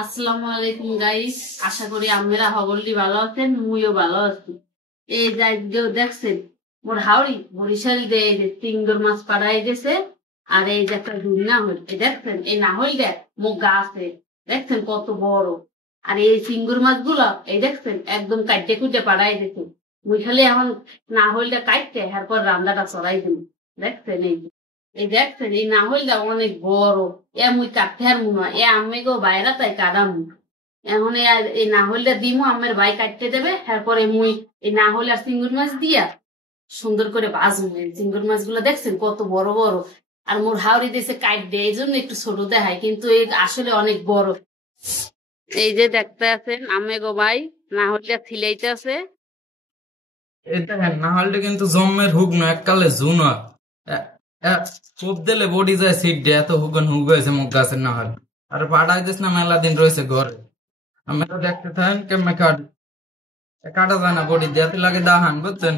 আসসালামু আলাইকুম গাইস, আশা করি আপনারা সকলেই ভালো আছেন, মুইও ভালো আছি। এই যে দেখছেন মোর হাওড়ি বরিশাল দিয়ে এই যে চিংড়ি মাছ পাড়াই গেছে। আর এই যে একটা রুই নাহল, এই দেখছেন এই নাহলটা মুখ গাছে দেখছেন কত বড়। আর এই চিংড়ি মাছ গুলা এই দেখছেন একদম কাটতে কুটে পাড়াই গেছে। মুই খালি এখন নাহলটা কাটতে এরপর রান্নাটা চড়াই দিন। দেখছেন এই দেখছেন এই নাহলটা অনেক বড়। মুই কাটতে আর মনে হয় আমি গো বাইরা তাই কাটাম। এখন এই নাহলটা দিমু আমার ভাই কাটতে দেবে, তারপরে মুই এই নাহল আর চিংড়ি মাছ দিয়া সুন্দর করে ভাজবো। চিংড়ি মাছ গুলো দেখছেন কত বড় বড়। আর মোর হাওড়ি দেশে কাট দেয় এই জন্য একটু ছোট দেখায়, কিন্তু এই আসলে অনেক বড়। এই যে দেখতে আছেন আমি গো ভাই নাহলটা ছিলাইতে আছে। এটা নাহলটা কিন্তু জম্মের হুক না, এককালে জুনা কোপ দিলে বডি যায় সিট দিয়ে, এত হুগন হুগ হয়েছে মুখ গাছের নাহল। আর পাড়াই দিস না, মেলা দিন রয়েছে ঘরে। আমি তো দেখতে থাকেন কেমন কাটা যায় না বডি দিয়ে, লাগে দাহান, বুঝছেন?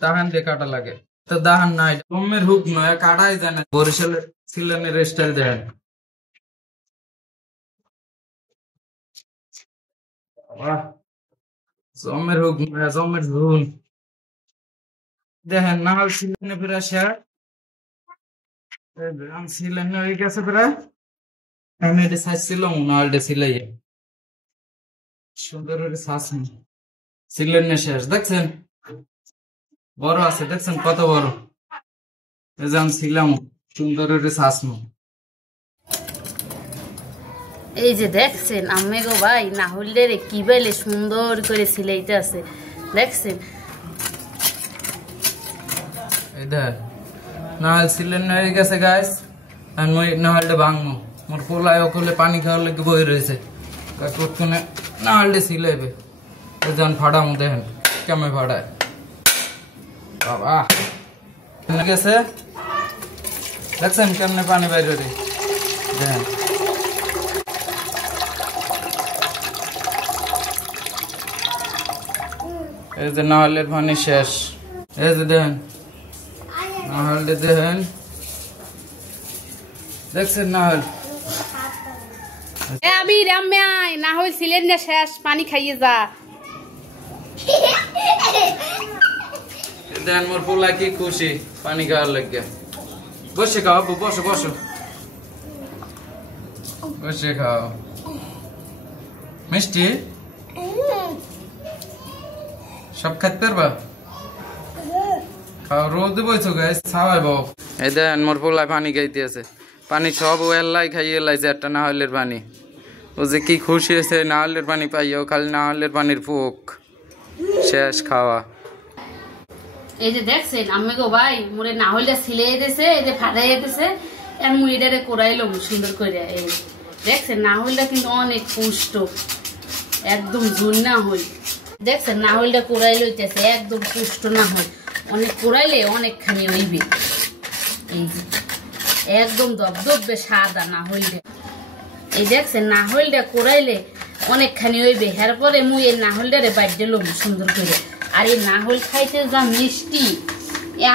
দাহান দিয়ে কাটা লাগে, তো দাহান নাই, জম্মের হুক নয়, কাটাই যায় না। বরিশালের সিলেনের স্টাইল দেখেন, জম্মের হুক নয়, জম্মের ঝুল দেখেন। নাহল সিলেনে ফিরে শেয়ার সিলেনে হয়ে গেছে প্রায়। আমি এটা চাইছিলাম নাহলটা সিলাই সুন্দর করে শাসন সিলেনে শেষ। দেখছেন বড় আছে, দেখছেন কত বড়। এই যে আমি ছিলাম সুন্দর করে শাসন। এই যে দেখছেন আমি গো ভাই নাহলটা রে কি বেলে সুন্দর করে সিলাইতে আছে, দেখছেন? এই দেখ নাহল সিলেনে হয়ে গেছে গাইস। আর মই নাহলটা ভাঙবো, মোর পোলায় ওকলে পানি খাওয়ার লেগে বই রয়েছে, কতক্ষণে নাহলটা সিলাইবে। এই যান ফাড়ামো, দেখেন কেমন ফাড়ায় বাবা গেছে। দেখছেন কেমনে পানি বাইরে রে, দেখেন। এই যে নাহলের পানি শেষ। এই যে দেখেন নাহলটা, দেখেন দেখছেন নাহল। আমি রাম্যাই নাহল ছিলেন না শেষ, পানি খাইয়ে যা। দেখেন মোর পোলা কি খুশি পানি খাওয়ার লাগে। বসে খাও, বসো বসো, বসে খাও। মিষ্টি সব খাইতে পারবা, খাও। রোদ বইছো গাইস, খাওয়াই বাবু। এই দেখেন মোর পোলায় পানি খাইতে আছে, পানি সব ও এল্লাই খাইয়ে লাইছে একটা নাহলের পানি। ও যে কি খুশি হয়েছে নাহলের পানি পাইও, খালি নাহলের পানির ফুক শেষ খাওয়া। এই যে দেখছেন আমি গো ভাই মোরে নাহলটা ছিলাই দিয়েছে, এই যে ফাটাই দিয়েছে। আর মুড়িটারে কোড়াইলো সুন্দর করে। এই দেখছেন নাহলটা কিন্তু অনেক পুষ্ট, একদম ঝুল না হই। দেখছেন নাহলটা কোড়াই লইতেছে, একদম পুষ্ট না হয়। অনেক কোড়াইলে অনেকখানি হইবে। এই যে একদম দবদবে সাদা নাহলটা। এই দেখছেন নাহলটা কোড়াইলে অনেকখানি হইবে। এরপরে মুই এই নাহলটারে বাইর দিলাম সুন্দর করে। আর এই নাহল খাইতে যা মিষ্টি,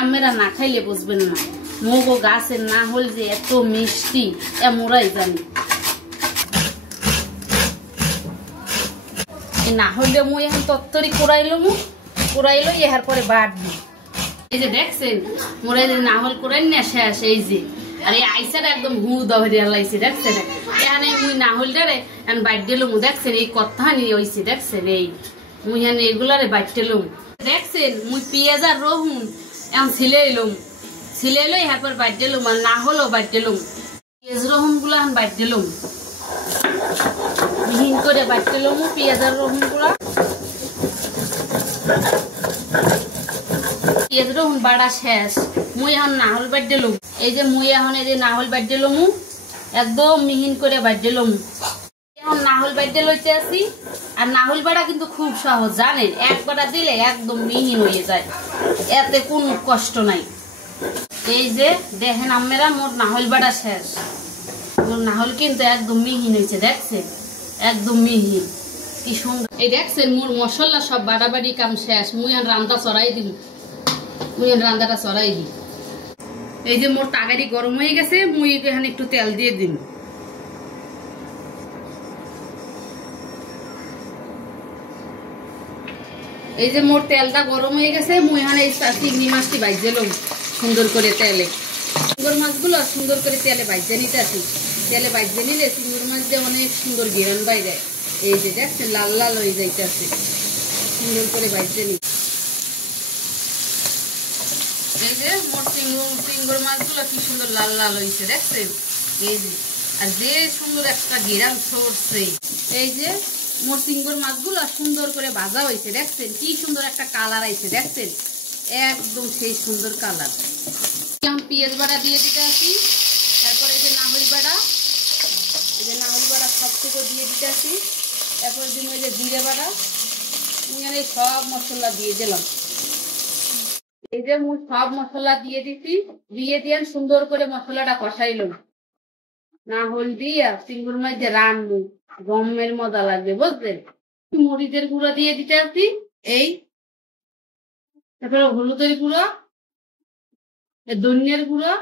আমরা না খাইলে বুঝবেন না। মুগো গাছের নাহল যে এত মিষ্টি মোরাই জানি। এই নাহলটা মুই এখন তত্তরি কোড়াইলো এর পরে বাটবি। এই যে দেখছেন মোরা যে নাহল কোড়াই না শেষ। এই যে আর এই আইসাটা একদম হু দহরিয়া লাইছে, দেখছেন? এখানে মুই নাহলটারে এখন বাইট দিলাম, দেখছেন এই কথানি হইছে, দেখছেন? এই মুই এখানে এগুলারে বাইট দিলাম, দেখছেন? মুই পেঁয়াজ আর রহুন এখন ছিলাইলো এরপর বাইট দিলাম। আর নাহলও বাইট দিলাম, পেঁয়াজ রহুন গুলা এখন বাইট দিলাম, মিহিন করে বাইট দিলাম পেঁয়াজ আর রহুন গুলা। পেঁয়াজ রহুন বাড়া শেষ, মুই এখন নাহল বাইট দিলাম। এই যে মুই এখন এই যে নাহল বাইট দিলাম, একদম মিহিন করে বাইট দিলাম। এখন নাহল বাইট লইতে আসি। আর নাহল বাড়া কিন্তু খুব সহজ, জানেন? এক বাড়া দিলে একদম মিহিন হয়ে যায়, এতে কোন কষ্ট নাই। এই যে দেখেন আমরা মোর নাহল বাড়া শেষ। মোর নাহল কিন্তু একদম মিহিন হয়েছে, দেখছেন? একদম মিহিন, কি সুন্দর। এই দেখছেন মোর মশলা সব বাড়াবাড়ি কাম শেষ। মুই এখন রান্না চড়াই দিই, রান্নাটা চড়াই দিই। এই যে মোর তাগারি গরম হয়ে গেছে, মুই এখানে একটু তেল দিয়ে দিন। এই যে মোর তেলটা গরম হয়ে গেছে, মুই এখানে এই চিংড়ি মাছটি ভাজলাম সুন্দর করে তেলে। চিংড়ি মাছগুলো সুন্দর করে তেলে ভাজতে নিতে আসি। তেলে ভাজতে নিলে চিংড়ি মাছ দিয়ে অনেক সুন্দর ঘেরান বাইরে। এই যে দেখছেন লাল লাল হয়ে যাইতেছে, সুন্দর করে ভাজতে নি। এই যে মোর চিংড়ি মাছগুলো কি সুন্দর লাল লাল হয়েছে দেখছেন। এই যে আর যে সুন্দর একটা ঘেরান ছড়ছে। এই যে মোর চিংড়ি মাছগুলো সুন্দর করে ভাজা হয়েছে দেখছেন, কি সুন্দর একটা কালার আইছে দেখছেন, একদম সেই সুন্দর কালার। পেঁয়াজ বাটা দিয়ে দিতে আসি, তারপরে এই যে নাহল বাটা, এই যে নাহল বাটা সবটুকু দিয়ে দিতে আসি, তারপরে দিব এই যে জিরে বাটা, এখানে সব মশলা দিয়ে দিলাম। এই যে মুই সব মশলা দিয়ে দিছি, দিয়ে দিয়ে সুন্দর করে মশলাটা কষাইলাম। নাহল দিয়া চিংড়ি মাছ দিয়ে রানবো, গমের মজা লাগবে বুঝলেন। মরিচের গুঁড়ো দিয়ে দিতে আসি, এই তারপরে হলুদের গুঁড়ো, ধনিয়ার গুঁড়ো,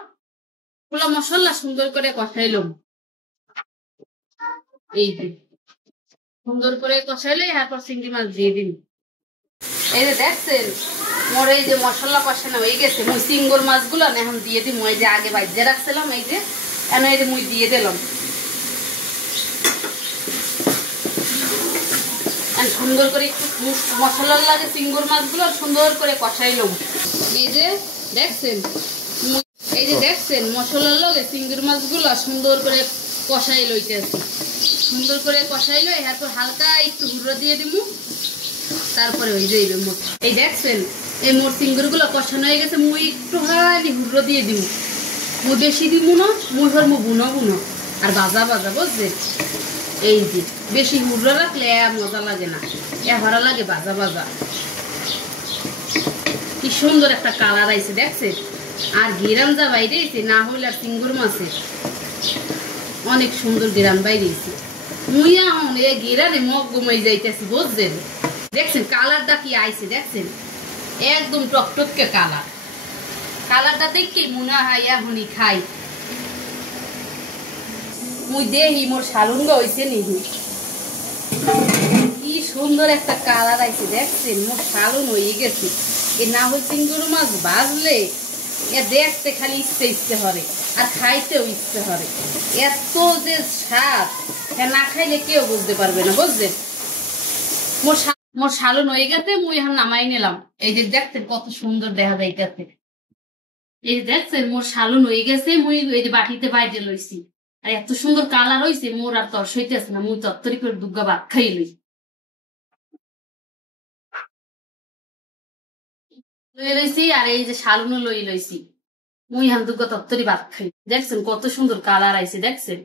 পুরো মশলা সুন্দর করে কষাইলাম। এই যে সুন্দর করে কষাইলে এরপর চিংড়ি মাছ দিয়ে দিন। এই যে দেখছেন মোর এই যে মশলা কষানো হয়ে গেছে, মুই চিংড়ি মাছগুলো এখন দিয়ে দিই। এই যে আগে বাজিয়ে রাখছিলাম, এই যে এখন এই যে মুই দিয়ে দিলাম। সুন্দর করে একটু মশলার লাগে চিংড়ি মাছগুলো সুন্দর করে কষাইলাম। এই যে দেখছেন, এই যে দেখছেন মশলার লগে চিংড়ি মাছগুলো সুন্দর করে কষাই লইতেছি। সুন্দর করে কষাইলো, এরপর হালকা একটু হুড়ো দিয়ে দিব, তারপরে ওই যে এই দেখছেন এই মোর চিংড়িগুলো কষানো হয়ে গেছে। মুই একটু হালি হুড়ো দিয়ে দিব, মুই বেশি দিব না, মুই হর মু বুনো বুনো আর বাজা বাজা বুঝছেন। এই যে বেশি হুড়ো রাখলে মজা লাগে না, ভালো লাগে বাজা বাজা। কি সুন্দর একটা কালার আইছে দেখছেন, আর ঘিরান যা বাইরেছে না হলে আর চিংড়ি মাছের অনেক সুন্দর ঘিরান বাইরেছে। মুই এখন এই ঘিরানে মগ ঘুমাই যাইতেছি বুঝছেন। দেখছেন কালারটা কি আইছে দেখছেন, একদম টকটকে কালার। কালারটা দেখি মনে হয় এখনই খাই। মুই দেহি মোর শালুঙ্গা হয়েছে নিহি, কি সুন্দর একটা কালার আইছে দেখছেন, মোর শালুন হয়ে গেছে। এ না হলে চিংড়ি মাছ ভাজলে এ দেখতে খালি ইচ্ছে ইচ্ছে হরে, আর খাইতেও ইচ্ছে হরে। এত যে স্বাদ না খাইলে কেউ বুঝতে পারবে না বুঝলেন। মোর শালুন হয়ে গেছে, মুই এখন নামাই নিলাম। এই যে দেখছেন কত সুন্দর দেখা যাইতেছে। এই যে দেখছেন মোর শালুন হয়ে গেছে, মুই এই যে বাটিতে বাইরে লইছি। আর এত সুন্দর কালার হয়েছে, মোর আর তর সইতেছে না, মুই তত্তরি করে দুগ্গা ভাত খাই লই লইছি। আর এই যে শালুনও লইছি, মুই এখন দুগ্গা তত্তরি ভাত খাই। দেখছেন কত সুন্দর কালার আইছে দেখছেন।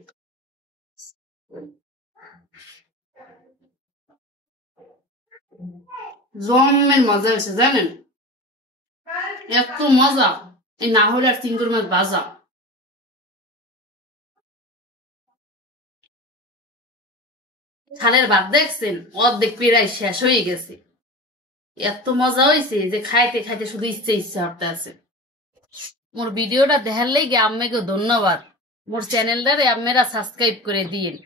জমের মজা হয়েছে জানেন, এত মজা এই না হলে আর চিংড়ি মাছ ভাজা। থালের ভাত দেখছেন অর্ধেক প্রায় শেষ হয়ে গেছে, এত মজা হয়েছে যে খাইতে খাইতে শুধু ইচ্ছে ইচ্ছে হতে আছে। মোর ভিডিওটা দেখার লেগে আম্মাকে ধন্যবাদ, মোর চ্যানেলটারে আপনারা সাবস্ক্রাইব করে দিয়েন।